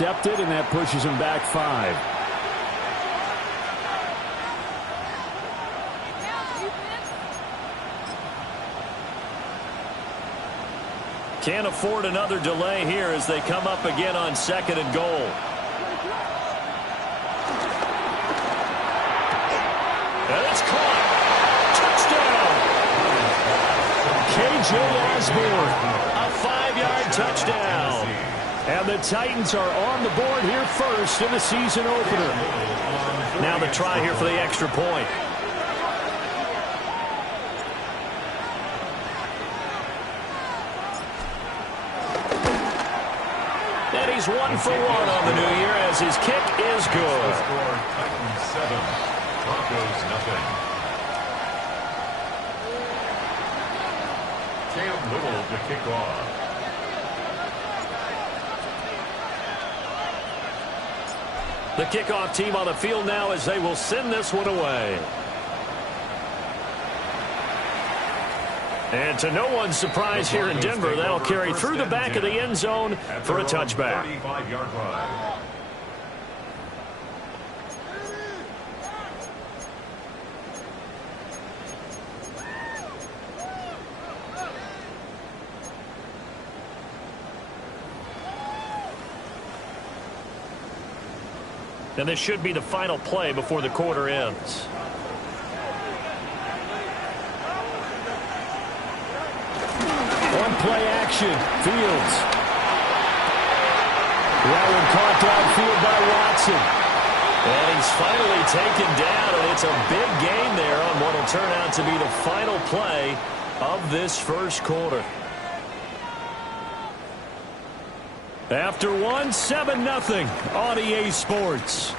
intercepted, and that pushes him back 5. Can't afford another delay here as they come up again on 2nd and goal. And it's caught. Touchdown. K.J. Osborne, a 5-yard touchdown. And the Titans are on the board here first in the season opener. Now the try here for the extra point. And he's 1 for 1 on the new year as his kick is good. Titans 7, Broncos nothing. Cam Little to kick off. The kickoff team on the field now as they will send this one away. And to no one's surprise here in Denver, that'll carry through the back of the end zone for a touchback. 35-yard line. And this should be the final play before the quarter ends. One play action. Fields. That one caught downfield by Watson. And he's finally taken down, and it's a big gain there on what will turn out to be the final play of this first quarter. After one, 7-0 on EA Sports.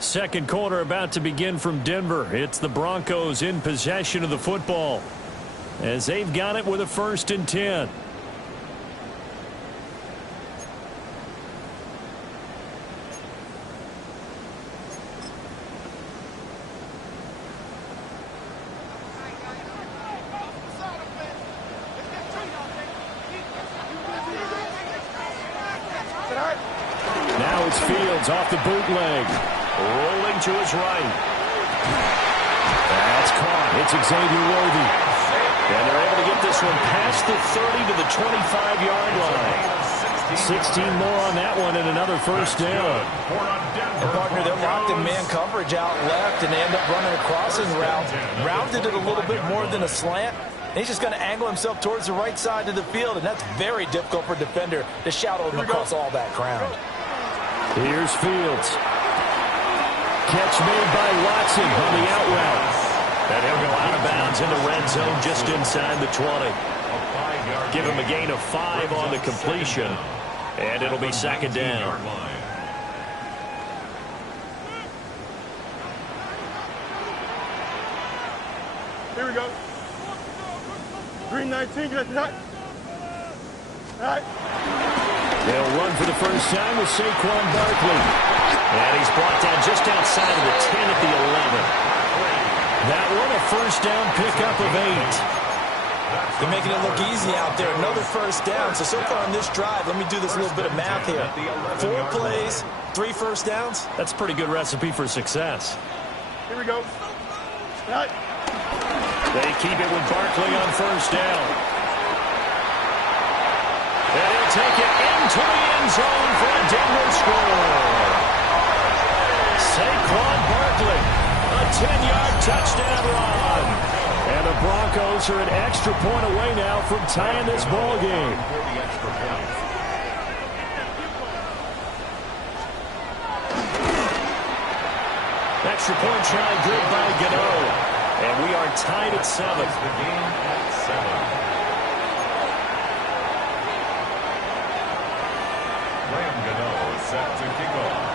Second quarter about to begin from Denver. It's the Broncos in possession of the football as they've got it with a 1st and 10. Now it's Fields off the bootleg. Rolling to his right. That's caught. It's Xavier Worthy. And they're able to get this one past the 30 to the 25-yard line. 16 more on that one and another 1st down. And partner, they're locked in man coverage out left, and they end up running a crossing route. Rounded it a little bit more than a slant. And he's just going to angle himself towards the right side of the field, and that's very difficult for a defender to shadow him across all that ground. Here's Fields. Catch made by Watson on the out route. And he'll go out of bounds in the red zone just inside the 20. Give him a gain of 5 on the completion. And it'll be 2nd down. Here we go. Green 19, get that. All right. They'll run for the first time with Saquon Barkley. And he's brought down just outside of the 10 at the 11. That one a 1st down pickup of 8. They're making it look easy out there. Another 1st down. So far on this drive, let me do this little bit of math here. 4 plays, 3 1st downs. That's a pretty good recipe for success. Here we go. All right. They keep it with Barkley on 1st down. And he'll take it into the end zone for a Denver score. Saquon Barkley, a 10-yard touchdown run. And the Broncos are an extra point away now from tying this ball game. Extra point try good by Gano. And we are tied at 7. The game at 7. Graham Gano set to kick off.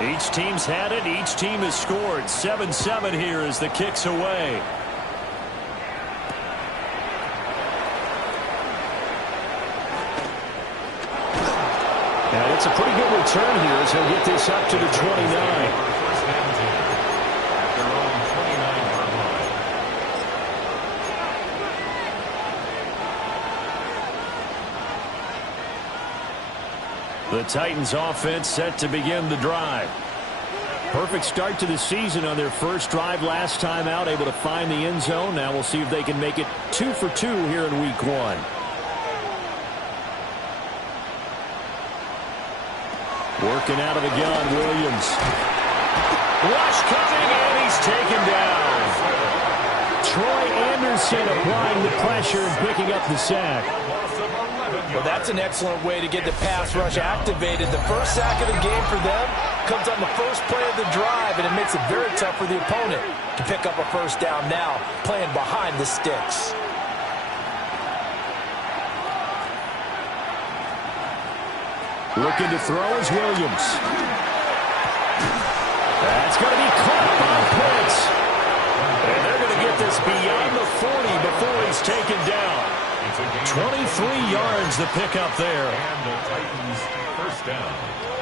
Each team's had it. Each team has scored. 7-7 here as the kick's away. And it's a pretty good return here as he'll get this up to the 29. The Titans offense set to begin the drive. Perfect start to the season on their first drive last time out, able to find the end zone. Now we'll see if they can make it 2 for 2 here in week 1. Working out of the gun, Williams. Rush coming, and he's taken down. Troy Anderson applying the pressure and picking up the sack. Well, that's an excellent way to get the pass rush activated. The first sack of the game for them comes on the first play of the drive, and it makes it very tough for the opponent to pick up a first down now, playing behind the sticks. Looking to throw is Williams. That's going to be caught by Pitts. And they're going to get this beyond the 40 before he's taken down. 23 yards the pickup there. And the Titans first down.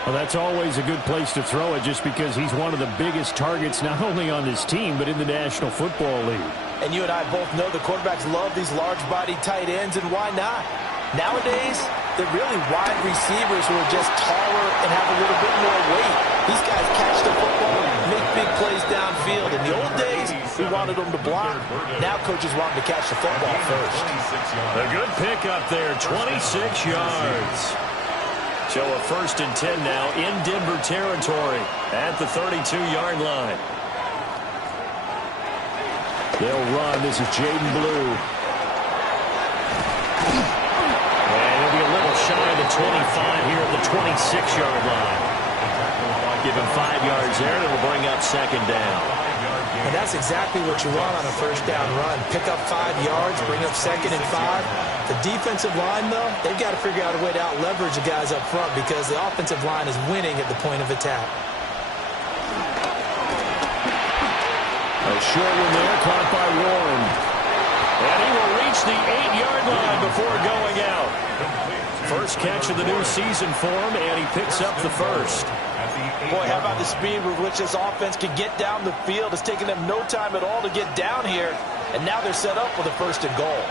Well, that's always a good place to throw it just because he's one of the biggest targets not only on this team but in the National Football League. And you and I both know the quarterbacks love these large-bodied tight ends, and why not? Nowadays, they're really wide receivers who are just taller and have a little bit more weight. These guys catch the football, make big plays downfield. In the old days, we wanted them to block. Now coaches want them to catch the football first. A good pickup there, 26 yards. So a 1st and 10 now in Denver territory at the 32-yard line. They'll run. This is Jaden Blue. And he'll be a little shy of the 25 here at the 26-yard line. Give him 5 yards there, and it'll bring up 2nd down. And that's exactly what you want on a first down run. Pick up 5 yards, bring up 2nd and 5. The defensive line, though, they've got to figure out a way to out-leverage the guys up front because the offensive line is winning at the point of attack. A short one there, caught by Warren. And he will reach the 8-yard line before going out. First catch of the new season for him, and he picks up the first. Boy, how about the speed with which this offense can get down the field? It's taken them no time at all to get down here, and now they're set up with a 1st and goal.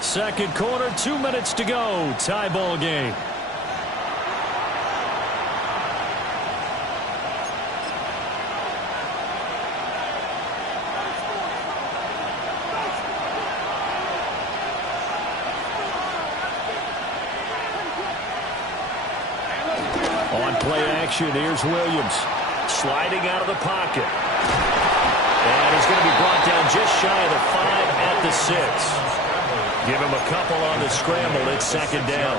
Second quarter, 2 minutes to go. Tie ball game. On play action, here's Williams. Sliding out of the pocket. And he's going to be brought down just shy of the 5 at the 6. Give him a couple on the scramble. It's 2nd down.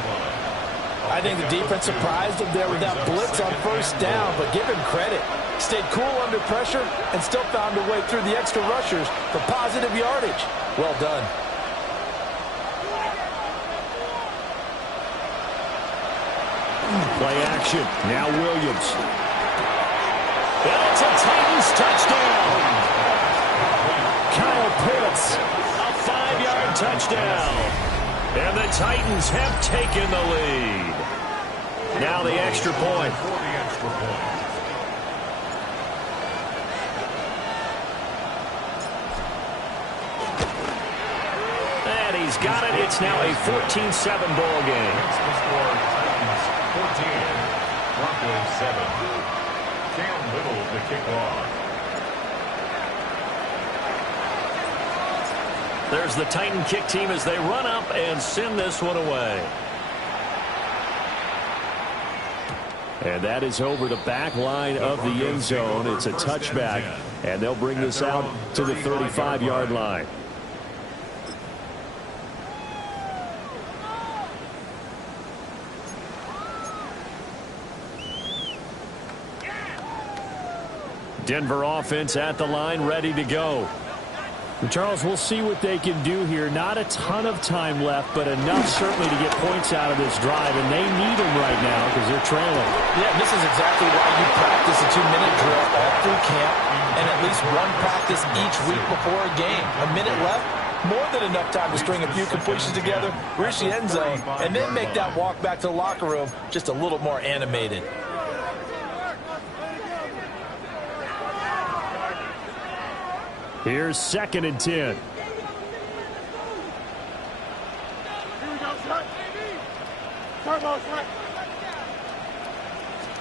I think the defense surprised him there with that blitz on 1st down, but give him credit. Stayed cool under pressure and still found a way through the extra rushers for positive yardage. Well done. Play action. Now Williams. And it's a Titans touchdown. Kyle Pitts. A 5-yard touchdown. And the Titans have taken the lead. Now the extra point. And he's got it. It's now a 14-7 ball game. 14, Broncos 7. Cam Little the kickoff. There's the Titan kick team as they run up and send this one away. And that is over the back line of the end zone. It's a touchback, and they'll bring this out to the 35-yard line. Denver offense at the line, ready to go. And Charles, we'll see what they can do here. Not a ton of time left, but enough certainly to get points out of this drive, and they need them right now because they're trailing. Yeah, this is exactly why you practice a 2-minute drill all through camp and at least one practice each week before a game. A minute left, more than enough time to string a few completions together, reach the end zone, and then make that walk back to the locker room just a little more animated. Here's 2nd and 10. Here we go, son. Turbo, son.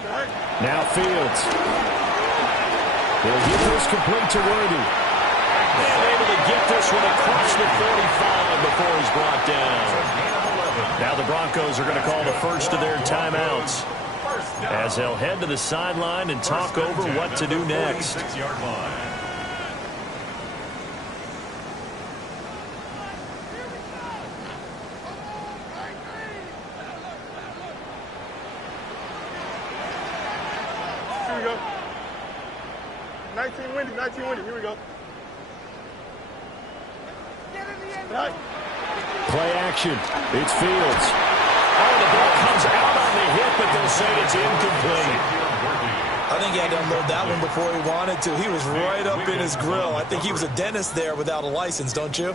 Right. Now Fields. He'll get this complete to Worthy. And able to get this one across the 45 before he's brought down. Now the Broncos are going to call the first of their timeouts, as they'll head to the sideline and talk over what to do next. Here we go. 19 windy, 19 windy. Here we go. Right. Play action. It's Fields. Oh, the ball comes out on the hit, but they'll say it's incomplete. I think he had to unload that one before he wanted to. He was right up in his grill. I think he was a dentist there without a license, don't you?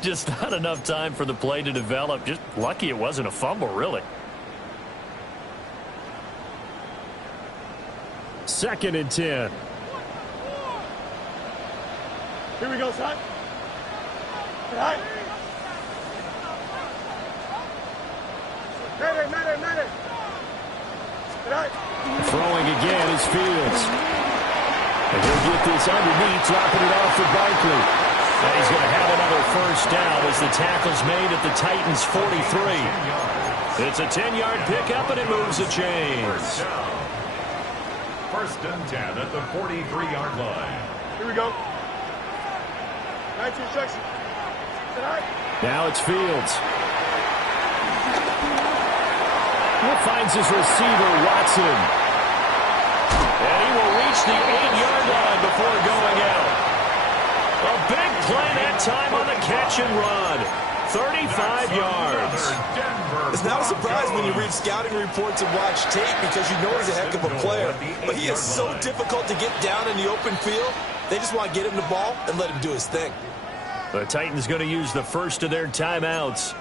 Just not enough time for the play to develop. Just lucky it wasn't a fumble, really. 2nd and 10. Here we go, son. Right. Medic. Right. Throwing again is Fields. And he'll get this underneath, dropping it off for Barkley. And he's going to have another first down as the tackle's made at the Titans' 43. It's a 10-yard pickup, and it moves the chains. First and 10 at the 43-yard line. Here we go. 19 section. Right. Now it's Fields. He finds his receiver, Watson. And he will reach the 8-yard line before going out. A big play that time on the catch and run. 35 yards. It's not a surprise when you read scouting reports and watch tape, because you know he's a heck of a player. But he is so difficult to get down in the open field. They just want to get him the ball and let him do his thing. The Titans going to use the first of their timeouts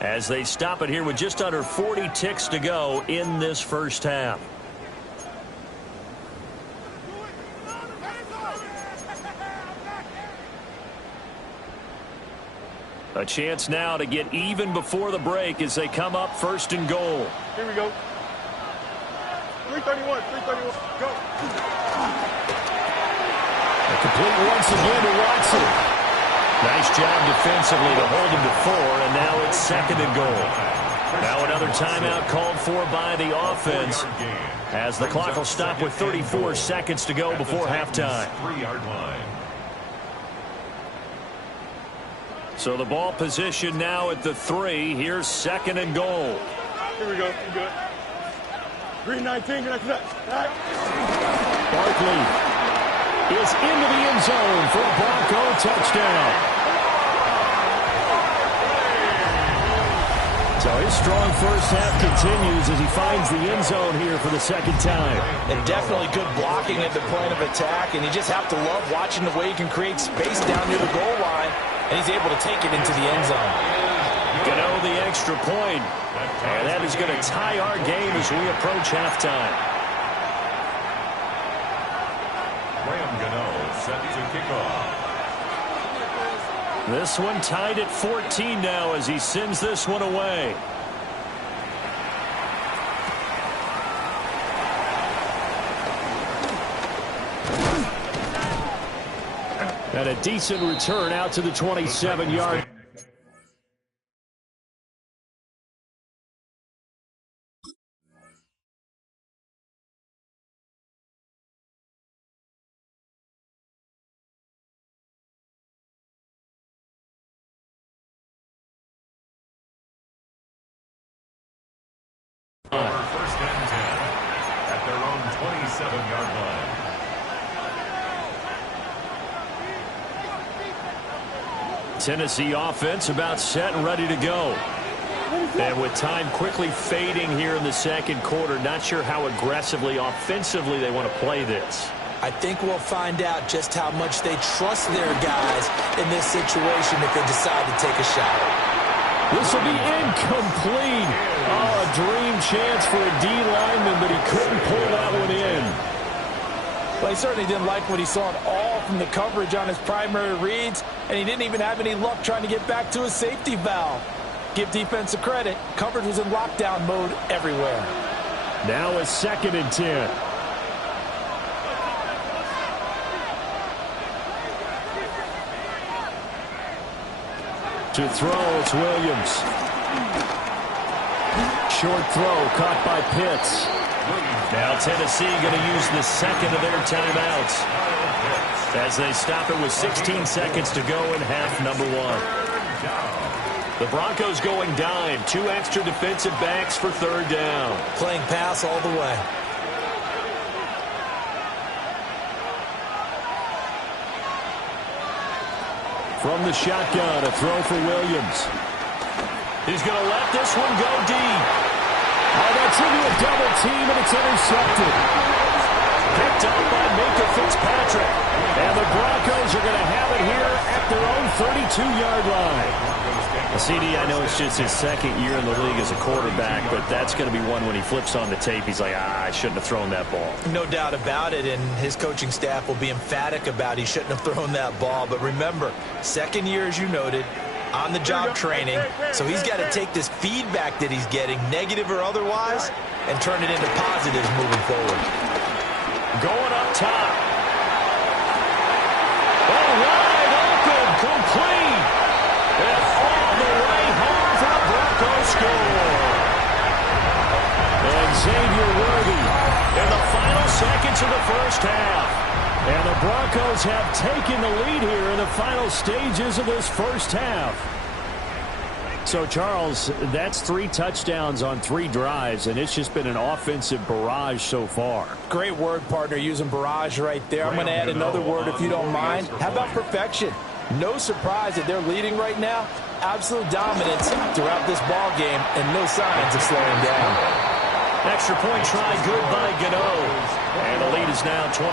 as they stop it here with just under 40 ticks to go in this first half. A chance now to get even before the break as they come up 1st and goal. Here we go. 331. Go. A complete once again to Watson. Nice job defensively to hold him to 4, and now it's 2nd and goal. Now another timeout called for by the offense, as the clock will stop with 34 seconds to go before halftime. 3-yard line. So the ball position now at the 3. Here's 2nd and goal. Here we go. We're good. 319. Right. Barkley is into the end zone for a Bronco touchdown. So his strong first half continues as he finds the end zone here for the 2nd time. And definitely good blocking at the point of attack, and you just have to love watching the way he can create space down near the goal line, and he's able to take it into the end zone. Gano the extra point, and that is going to tie our game as we approach halftime. Graham Gano set to kick off. This one tied at 14 now as he sends this one away. And a decent return out to the 27-yard. First and 10 at their own 27-yard line. Tennessee offense about set and ready to go. And with time quickly fading here in the 2nd quarter, not sure how aggressively, offensively they want to play this. I think we'll find out just how much they trust their guys in this situation if they decide to take a shot. This will be incomplete. Oh, a dream chance for a D lineman, but he couldn't pull that one in. Well, he certainly didn't like what he saw at all from the coverage on his primary reads, and he didn't even have any luck trying to get back to his safety valve. Give defense a credit. Coverage was in lockdown mode everywhere. Now a 2nd and 10. To throw, it's Williams. Short throw caught by Pitts. Now Tennessee going to use the 2nd of their timeouts as they stop it with 16 seconds to go in half number 1. The Broncos going dime. 2 extra defensive backs for 3rd down. Playing pass all the way. From the shotgun, a throw for Williams. He's going to let this one go deep. Oh, that's into a double team, and it's intercepted. Picked up by Minkah Fitzpatrick. And the Broncos are going to have it here at their own 32-yard line. CD, I know it's just his 2nd year in the league as a quarterback, but that's going to be one when he flips on the tape, he's like, I shouldn't have thrown that ball. No doubt about it, and his coaching staff will be emphatic about he shouldn't have thrown that ball. But remember, 2nd year, as you noted, on-the-job training, so he's got to take this feedback that he's getting, negative or otherwise, and turn it into positives moving forward. Going up top. Oh, wide open, complete. And all the way home for the Broncos score. And Xavier Worthy in the final seconds of the first half. And the Broncos have taken the lead here in the final stages of this first half. So, Charles, that's 3 touchdowns on 3 drives, and it's just been an offensive barrage so far. Great word, partner, using barrage right there. I'm going to add another word if you don't mind. How about perfection? No surprise that they're leading right now. Absolute dominance throughout this ball game, and no signs of slowing down. Extra point try good by Gano. And the lead is now 21-14.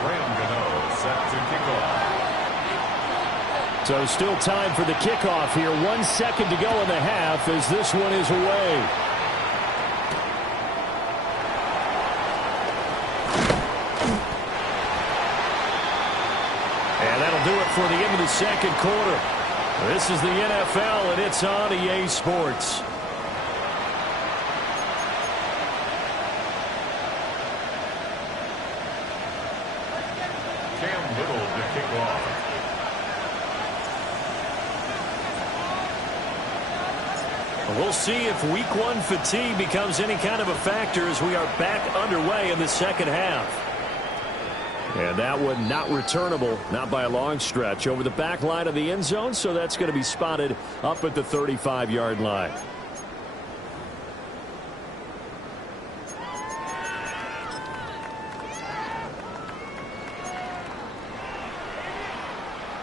Graham Gano set to kick off. So still time for the kickoff here. 1 second to go in the half as this one is away. And that'll do it for the end of the 2nd quarter. This is the NFL, and it's on EA Sports. Cam Little to kick off. We'll see if week 1 fatigue becomes any kind of a factor as we are back underway in the 2nd half. And that one not returnable, not by a long stretch, over the back line of the end zone, so that's going to be spotted up at the 35-yard line.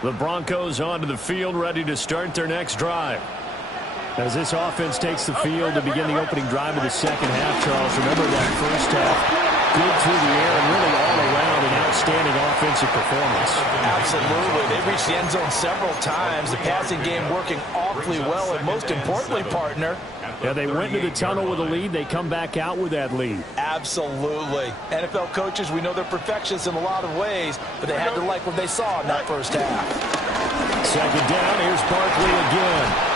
The Broncos onto the field, ready to start their next drive. As this offense takes the field to begin the opening drive of the 2nd half, Charles, remember that first half, good through the air and really all around an outstanding offensive performance. Absolutely. They reached the end zone several times. The passing game working awfully well, and most importantly, partner, yeah, they went into the tunnel with a lead. They come back out with that lead. Absolutely. NFL coaches, we know they're perfectionists in a lot of ways, but they had to like what they saw in that first half. 2nd down, here's Barkley again.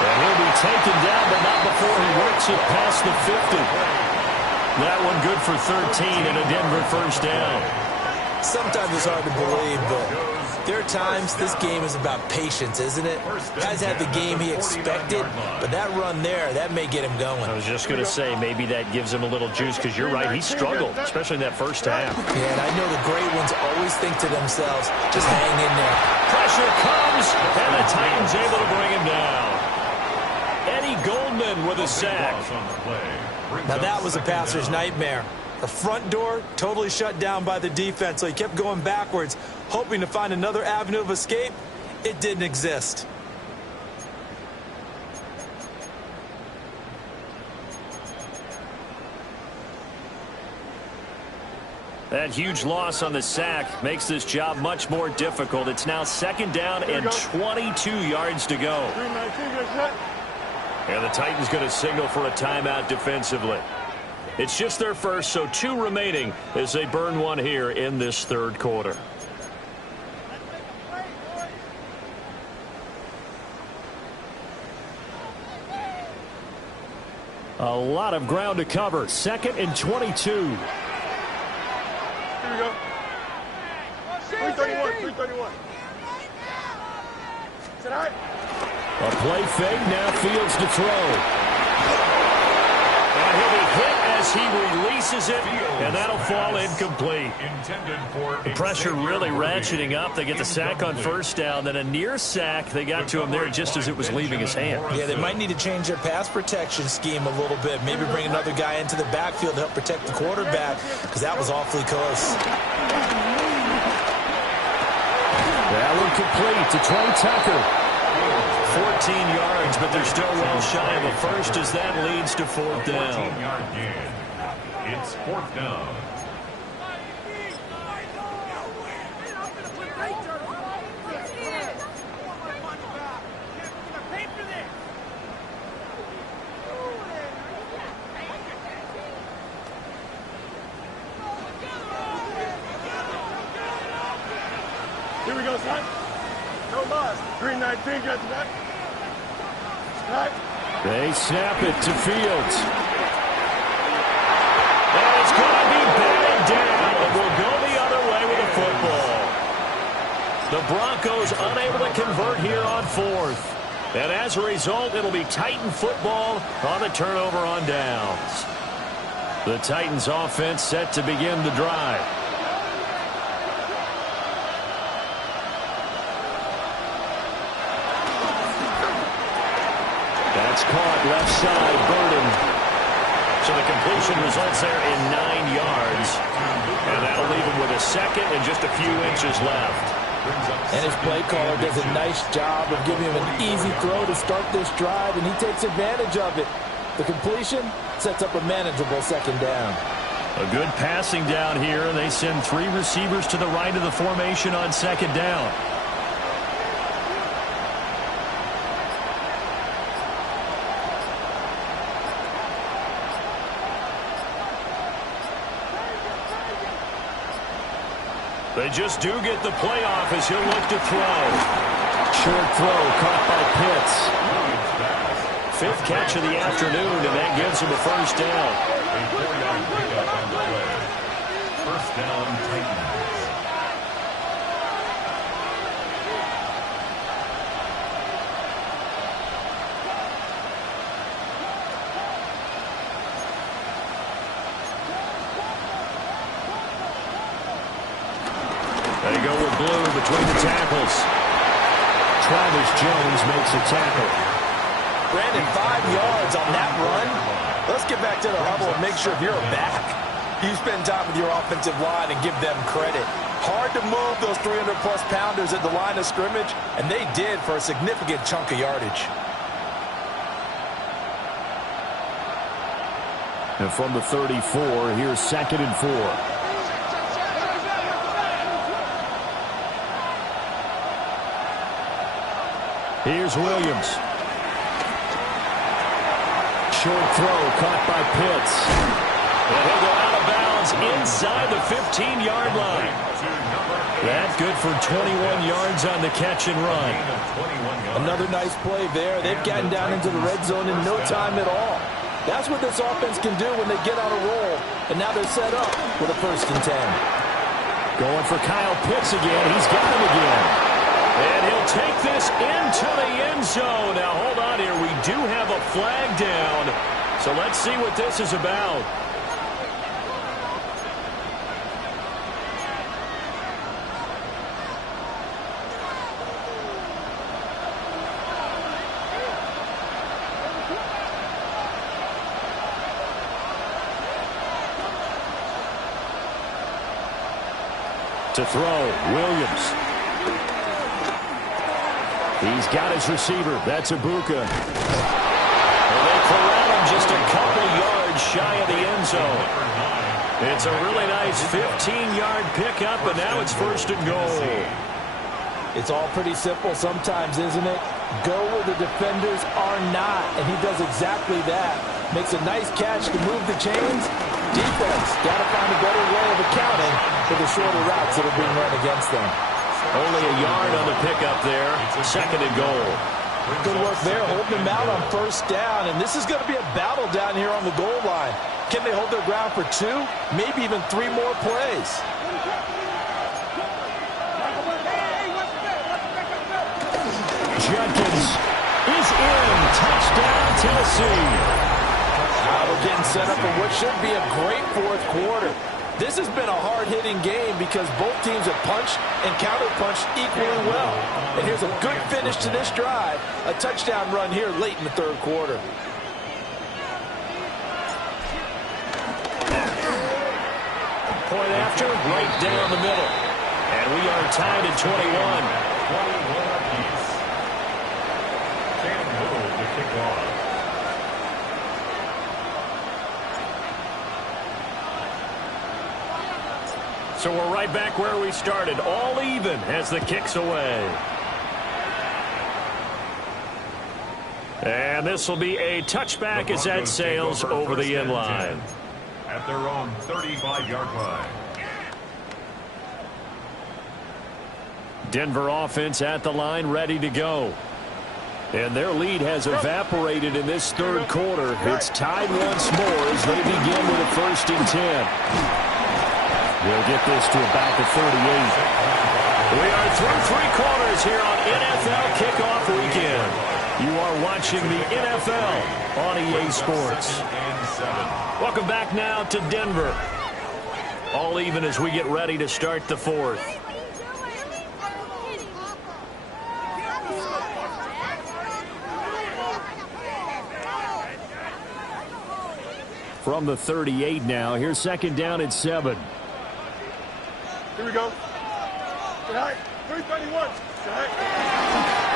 And he'll be taken down, but not before he works it past the 50. That one good for 13 and a Denver first down. Sometimes it's hard to believe, but there are times this game is about patience, isn't it? Guys had the game he expected, but that run there, that may get him going. I was just going to say, maybe that gives him a little juice, because you're right, he struggled, especially in that first half. Yeah, and I know the great ones always think to themselves, just hang in there. Pressure comes, and the Titans able to bring him down. Eddie Goldman with a sack. Now that was a passer's nightmare. The front door totally shut down by the defense, so he kept going backwards, hoping to find another avenue of escape. It didn't exist. That huge loss on the sack makes this job much more difficult. It's now 2nd down and 22 yards to go. And the Titans going to signal for a timeout defensively. It's just their first, so 2 remaining as they burn one here in this third quarter. A lot of ground to cover. 2nd and 22. Here we go. 331, 331. Is that all right? A play fake, now Fields to throw. And he'll be hit as he releases it, and that'll fall incomplete. The pressure really ratcheting up. They get the sack on first down, then a near sack. They got to him there just as it was leaving his hand. Yeah, they might need to change their pass protection scheme a little bit. Maybe bring another guy into the backfield to help protect the quarterback, because that was awfully close. That one complete to Trey Tucker. 14 yards, but they're still well shy of a first as that leads to 4th down. 14-yard gain. It's 4th down. Here we go, son. No loss. 319, got the back. Right. They snap it to Fields. And it's going to be batted down. It will go the other way with the football. The Broncos unable to convert here on 4th. And as a result, it'll be Titan football on the turnover on downs. The Titans offense set to begin the drive. That's caught left side, Burden. So the completion results there in 9 yards. And that'll leave him with a second and just a few inches left. And his play caller does a nice job of giving him an easy throw to start this drive, and he takes advantage of it. The completion sets up a manageable 2nd down. A good passing down here. They send 3 receivers to the right of the formation on 2nd down. They just do get the playoff as he'll look to throw. Short throw caught by Pitts. 5th catch of the afternoon, and that gives him a first down. A 4-yard pickup on the play. First down, Titans. They go with blue between the tackles. Travis Jones makes a tackle. Brandon, 5 yards on that run. Let's get back to the huddle and make sure you're back. You spend time with your offensive line and give them credit. Hard to move those 300-plus pounders at the line of scrimmage, and they did for a significant chunk of yardage. And from the 34, here's 2nd and 4. Here's Williams. Short throw caught by Pitts. And he'll go out of bounds inside the 15-yard line. That's good for 21 yards on the catch and run. Another nice play there. They've gotten down into the red zone in no time at all. That's what this offense can do when they get on a roll. And now they're set up with a 1st and 10. Going for Kyle Pitts again. He's got him again. And he'll take this into the end zone. Now, hold on here. We do have a flag down. So let's see what this is about. To throw, Williams. He's got his receiver. That's Ibuka. And they corral him just a couple yards shy of the end zone. It's a really nice 15-yard pickup, and now it's 1st and goal. It's all pretty simple sometimes, isn't it? Go where the defenders are not, and he does exactly that. Makes a nice catch to move the chains, Defense, got to find a better way of accounting for the shorter routes that are being run against them. Only a yard on the pickup there. 2nd and goal. Good work there, holding them out on 1st down. And this is going to be a battle down here on the goal line. Can they hold their ground for 2, maybe even 3 more plays? Judkins is in. Touchdown, Tennessee. Now we're getting set up for what should be a great 4th quarter. This has been a hard-hitting game because both teams have punched and counter-punched equally well. And here's a good finish to this drive. A touchdown run here late in the 3rd quarter. Point after, right down the middle. And we are tied at 21. 21 apiece. Sam Hill to kick off. So we're right back where we started, all even as the kick's away. And this will be a touchback as that sails over the end line. At their own 35-yard line. Denver offense at the line, ready to go. And their lead has evaporated in this 3rd quarter. It's tied once more as they begin with a 1st and 10. They'll get this to about the 38. We are through 3 quarters here on NFL Kickoff Weekend. You are watching the NFL on EA Sports. Welcome back now to Denver. All even as we get ready to start the 4th. From the 38 now, here's 2nd down at 7. Here we go. Tonight, 331.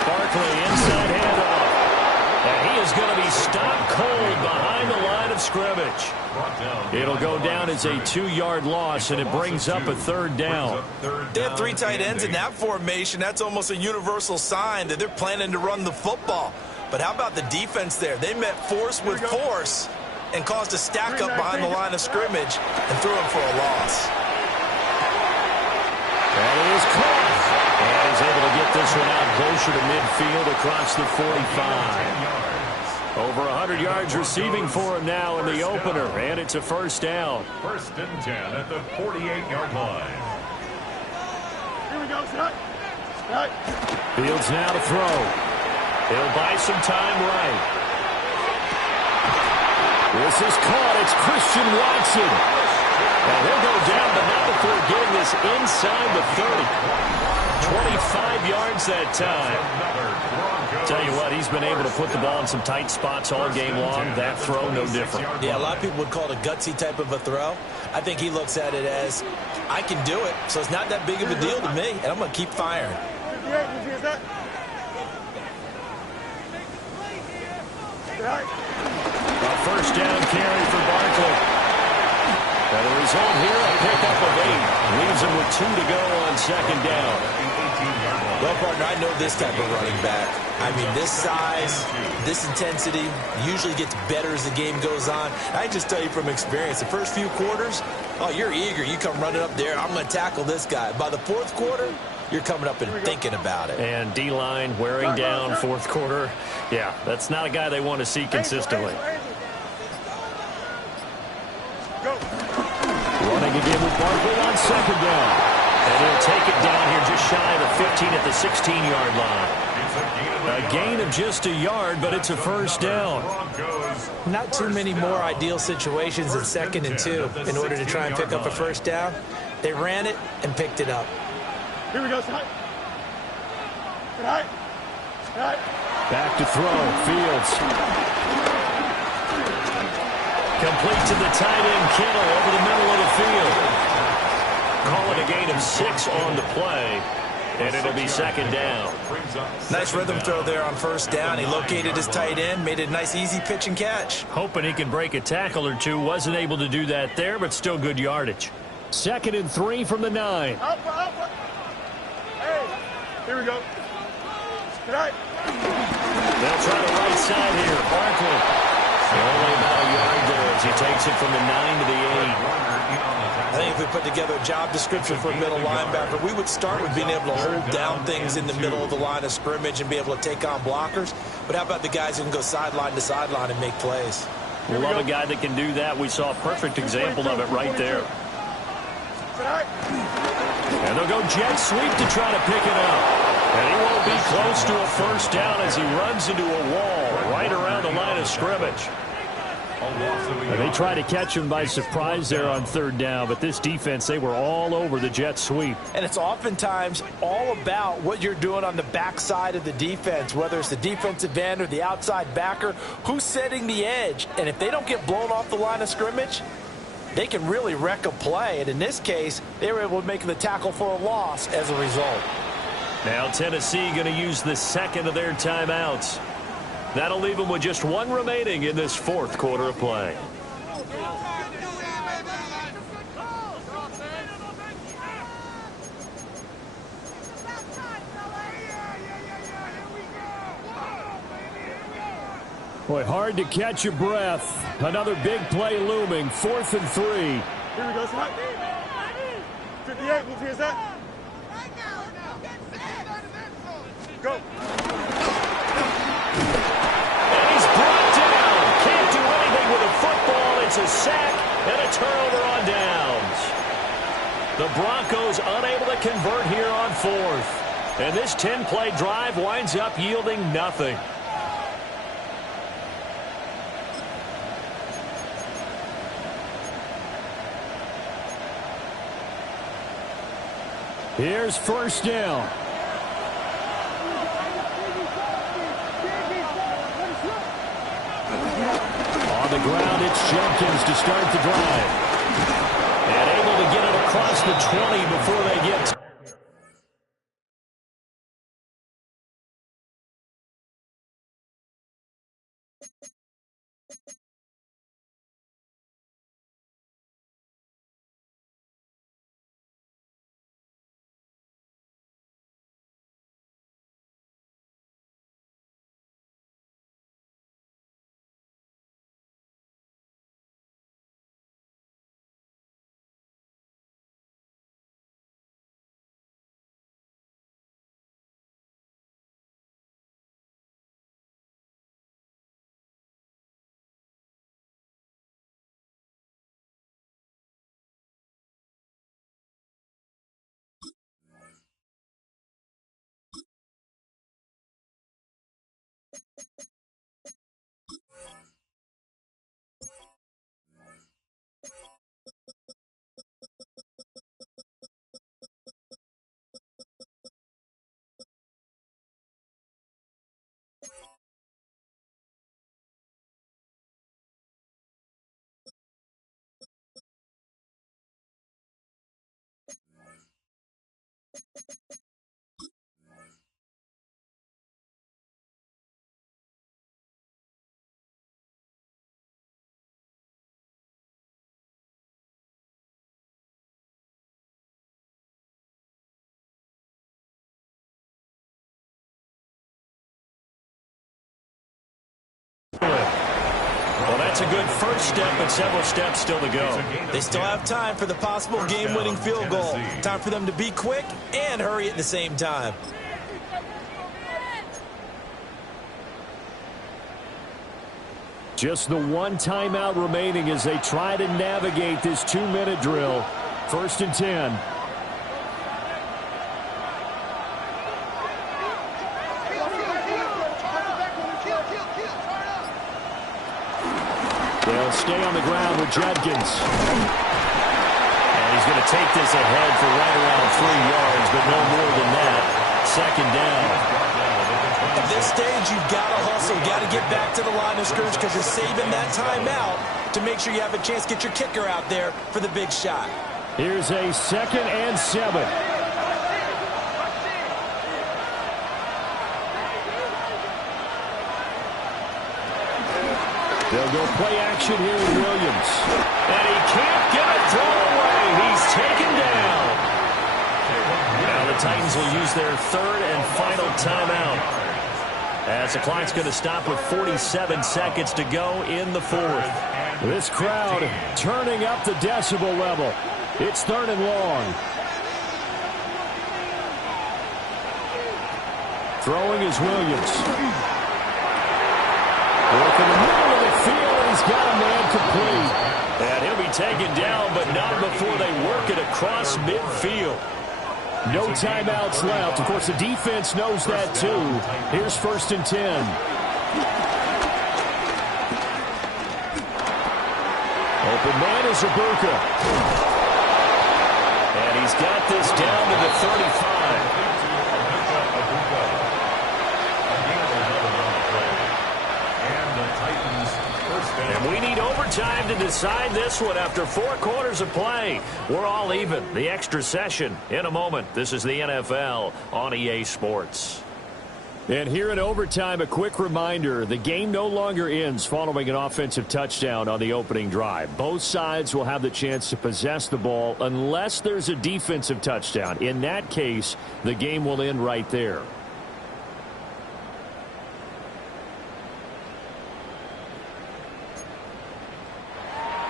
Barkley inside handoff. And he is going to be stopped cold behind the line of scrimmage. It'll go down as a 2-yard loss, and it brings up a 3rd down. They have 3 tight ends in that formation. That's almost a universal sign that they're planning to run the football. But how about the defense there? They met force with force and caused a stack up behind the line of scrimmage and threw him for a loss. And it is caught. And he's able to get this one out closer to midfield across the 45. Over 100 yards receiving for him now in the opener, and it's a 1st down. 1st and 10 at the 48-yard line. Here we go, Scott. Fields now to throw. He'll buy some time right. This is caught. It's Christian Watson. And he'll go down, but not before getting this inside the 30. 25 yards that time. Tell you what, he's been able to put the ball in some tight spots all game long. That throw, no different. Yeah, a lot of people would call it a gutsy type of a throw. I think he looks at it as, I can do it, so it's not that big of a deal to me, and I'm going to keep firing. A 1st down carry for Barkley. And the result here, a pickup of 8. Leaves him with 2 to go on 2nd down. Well, partner, I know this type of running back. I mean, this size, this intensity usually gets better as the game goes on. I can just tell you from experience, the first few quarters, oh, you're eager. You come running up there, I'm going to tackle this guy. By the 4th quarter, you're coming up and thinking about it. And D-line wearing down 4th quarter. Yeah, that's not a guy they want to see consistently. Running again with Barkley on 2nd down. And he'll take it down here just shy of the 15 at the 16-yard line. A gain of just a yard, but it's a 1st down. Not too many more ideal situations than 2nd and 2 in order to try and pick up a 1st down. They ran it and picked it up. Here we go, Scott. Back to throw. Fields. Complete to the tight end, Kittle, over the middle of the field. Call it a gain of 6 on the play, and it'll be 2nd down. Nice rhythm throw there on 1st down. He located his tight end, made it a nice, easy pitch and catch. Hoping he could break a tackle or two. Wasn't able to do that there, but still good yardage. 2nd and 3 from the 9. Hey, here we go. They'll try the right side here. Barkley. Only about a yard there as he takes it from the 9 to the put together a job description for a middle linebacker, we would start with being able to hold down things in the middle of the line of scrimmage and be able to take on blockers. But how about the guys who can go sideline to sideline and make plays? We love a guy that can do that. We saw a perfect example of it right there. And they'll go jet sweep to try to pick it up. And he won't be close to a first down as he runs into a wall right around the line of scrimmage. And they try to catch him by surprise there on third down, but this defense, they were all over the jet sweep. And it's oftentimes all about what you're doing on the backside of the defense, whether it's the defensive end or the outside backer, who's setting the edge. And if they don't get blown off the line of scrimmage, they can really wreck a play. And in this case, they were able to make the tackle for a loss as a result. Now Tennessee going to use the second of their timeouts. That'll leave them with just one remaining in this fourth quarter of play. Boy, hard to catch your breath. Another big play looming. 4th and 3. Here we go, son. 58, move here, son. Go. And he's brought down. Can't do anything with a football. It's a sack and a turnover on downs. The Broncos unable to convert here on 4th. And this 10-play drive winds up yielding nothing. Here's first down. On the ground, it's Jenkins to start the drive. And able to get it across the 20 before they get to Well, that's a good first step, but several steps still to go. They still have time for the possible game-winning field goal. Time for them to be quick and hurry at the same time. Just the one timeout remaining as they try to navigate this 2-minute drill. 1st and 10. They'll stay on the ground with Judkins. And he's going to take this ahead for right around 3 yards, but no more than that. 2nd down. At this stage, you've got to hustle. You've got to get back to the line of scrimmage because you're saving that timeout to make sure you have a chance to get your kicker out there for the big shot. Here's a 2nd and 7. They'll go play action here with Williams. And he can't get a throw away. He's taken down. Now the Titans will use their 3rd and final timeout, as the clock's going to stop with 47 seconds to go in the 4th. This crowd turning up the decibel level. It's 3rd and long. Throwing is Williams. Work in the middle of the field, and he's got a man complete. And he'll be taken down, but not before they work it across midfield. No timeouts left. Of course, the defense knows that, too. Here's 1st and 10. Open man is Ibuka. And he's got this down to the 35. And we need overtime to decide this one after 4 quarters of play. We're all even. The extra session in a moment. This is the NFL on EA Sports. And here in overtime, a quick reminder, the game no longer ends following an offensive touchdown on the opening drive. Both sides will have the chance to possess the ball unless there's a defensive touchdown. In that case, the game will end right there.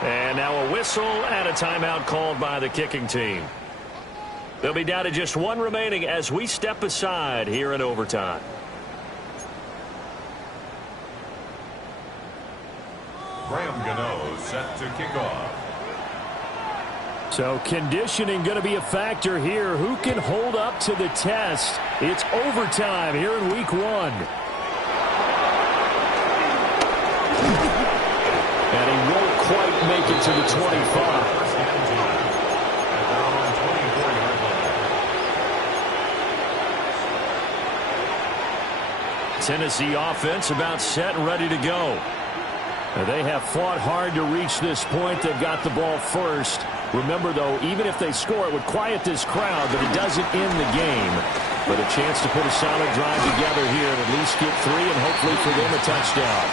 And now a whistle and a timeout called by the kicking team. They'll be down to just 1 remaining as we step aside here in overtime. Graham Gano set to kick off. So conditioning going to be a factor here. Who can hold up to the test? It's overtime here in week 1. And he won't quite make it to the 25. Tennessee offense about set and ready to go. They have fought hard to reach this point. They've got the ball first. Remember, though, even if they score, it would quiet this crowd, but it doesn't end the game. But a chance to put a solid drive together here and at least get 3 and hopefully for them a touchdown.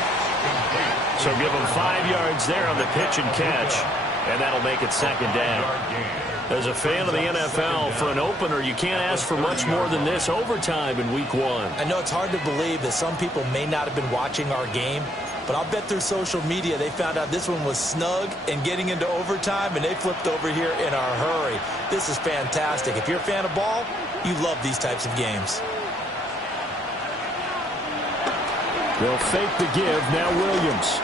So give them 5 yards there on the pitch and catch, and that'll make it 2nd down. As a fan of the NFL, for an opener, you can't ask for much more than this overtime in week 1. I know it's hard to believe that some people may not have been watching our game, but I'll bet through social media they found out this one was snug and getting into overtime, and they flipped over here in a hurry. This is fantastic. If you're a fan of ball, you love these types of games. They'll fake the give. Now Williams.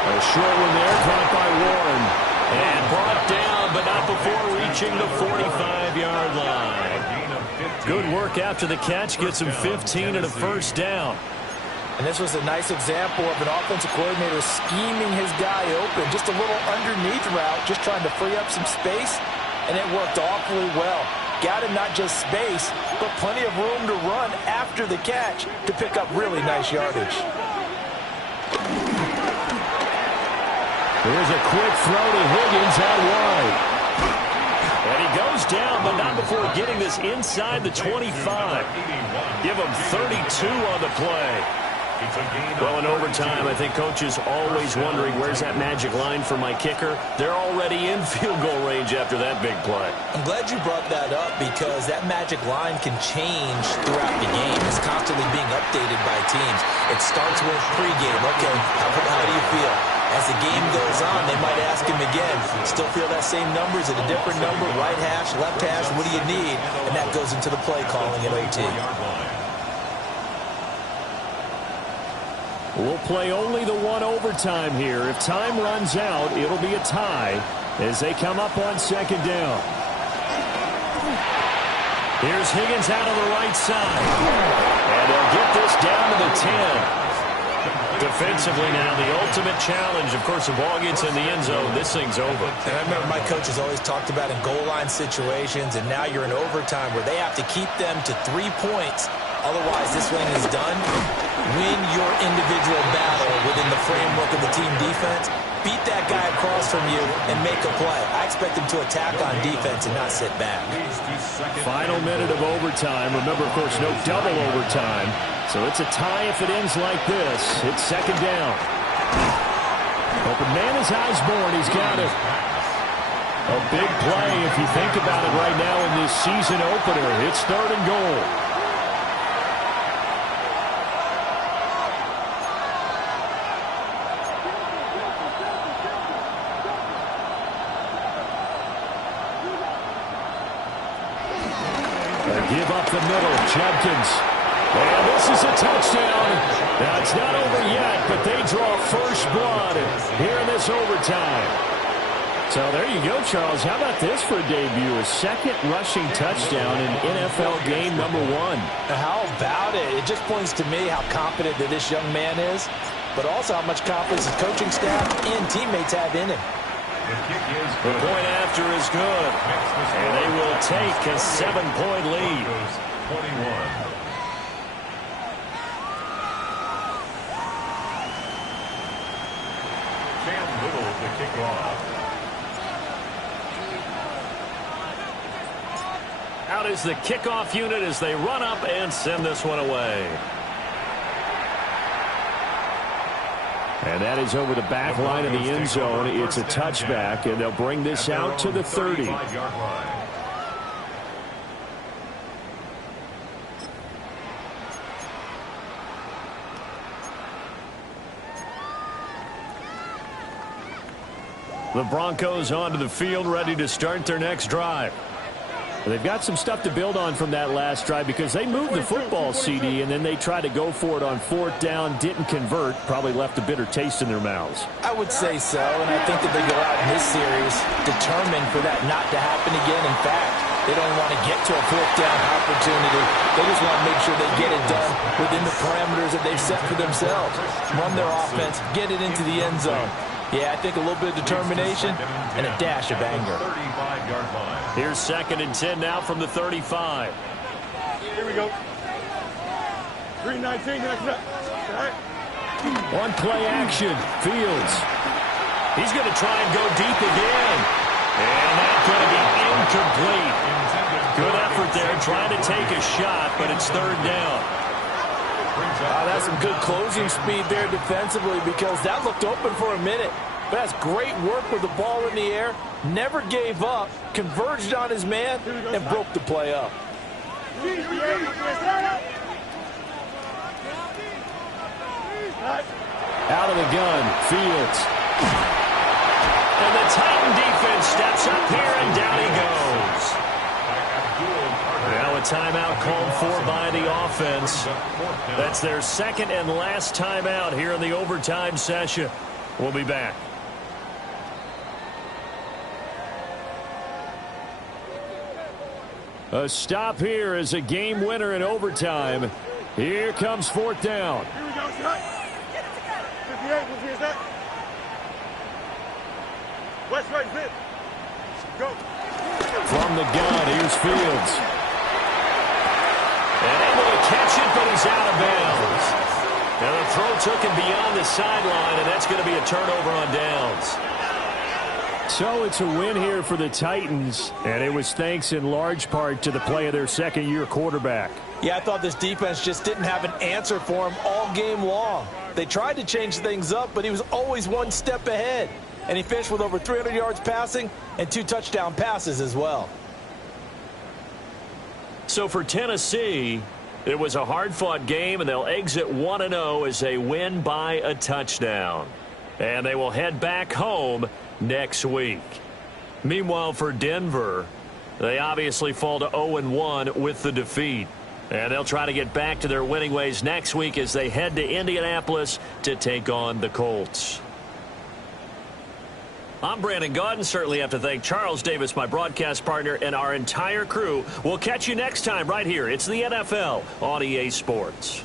A short one there, caught by Warren. And brought down, but not before reaching the 45-yard line. Good work after the catch. Gets him 15 and a 1st down. And this was a nice example of an offensive coordinator scheming his guy open. Just a little underneath route, just trying to free up some space, and it worked awfully well. Got him not just space, but plenty of room to run after the catch to pick up really nice yardage. Here's a quick throw to Higgins out wide. And he goes down, but not before getting this inside the 25. Give him 32 on the play. Well, in overtime, I think Coach is always wondering, where's that magic line for my kicker? They're already in field goal range after that big play. I'm glad you brought that up because that magic line can change throughout the game. It's constantly being updated by teams. It starts with pregame. Okay, how do you feel? As the game goes on, they might ask him again, still feel that same number? Is it a different number? Right hash, left hash, what do you need? And that goes into the play calling at OT. We'll play only the 1 overtime here. If time runs out, it'll be a tie as they come up on 2nd down. Here's Higgins out of the right side. And they'll get this down to the 10. Defensively now, the ultimate challenge. Of course, the ball gets in the end zone. This thing's over. And I remember my coaches always talked about in goal line situations, and now you're in overtime where they have to keep them to 3 points. Otherwise, this thing is done. Win your individual battle within the framework of the team defense. Beat that guy across from you and make a play. I expect them to attack on defense and not sit back. Final minute of overtime. Remember, of course, no double overtime. So it's a tie if it ends like this. It's 2nd down. Open man is Osborne. He's got it. A big play if you think about it right now in this season opener. It's 3rd and goal. They give up the middle. Judkins. And this is a touchdown. Now, it's not over yet, but they draw first blood here in this overtime. So there you go, Charles. How about this for a debut? A second rushing touchdown in NFL game number 1. How about it? It just points to me how confident that this young man is, but also how much confidence his coaching staff and teammates have in him. The point after is good. And they will take a 7-point lead. 21. Cam Little to kick off. Out is the kickoff unit as they run up and send this one away. And that is over the back line of the end zone. It's a touchback, and they'll bring this out to the 30. The Broncos onto the field, ready to start their next drive. They've got some stuff to build on from that last drive because they moved the football, CD, and then they tried to go for it on 4th down, didn't convert, probably left a bitter taste in their mouths. I would say so, and I think that they go out in this series determined for that not to happen again. In fact, they don't want to get to a 4th down opportunity. They just want to make sure they get it done within the parameters that they've set for themselves. Run their offense, get it into the end zone. Yeah, I think a little bit of determination and a dash of anger. 35-yard line. Here's 2nd and 10 now from the 35. Here we go. 3-19, next up. All right. One play action. Fields. He's going to try and go deep again. And that's going to be incomplete. Good effort there trying to take a shot, but it's 3rd down. That's some good closing speed there defensively because that looked open for a minute. But that's great work with the ball in the air. Never gave up, converged on his man, and broke the play up. Out of the gun, Fields. And the Titan defense steps up here, and down he goes. Now a timeout called for by the offense. That's their 2nd and last timeout here in the overtime session. We'll be back. A stop here is a game winner in overtime. Here comes 4th down. Here we go, shot. 58, what's that? West right, fit. Go. From the gun, here's Fields. And able to catch it, but he's out of bounds. Now the throw took him beyond the sideline, and that's going to be a turnover on downs. So it's a win here for the Titans, and it was thanks in large part to the play of their 2nd-year quarterback. Yeah, I thought this defense just didn't have an answer for him all game long. They tried to change things up, but he was always one step ahead. And he finished with over 300 yards passing and 2 touchdown passes as well. So for Tennessee, it was a hard-fought game, and they'll exit 1-0 as they win by a touchdown. And they will head back home next week. Meanwhile, for Denver, they obviously fall to 0-1 with the defeat. And they'll try to get back to their winning ways next week as they head to Indianapolis to take on the Colts. I'm Brandon Gaudin. Certainly have to thank Charles Davis, my broadcast partner, and our entire crew. We'll catch you next time right here. It's the NFL on EA Sports.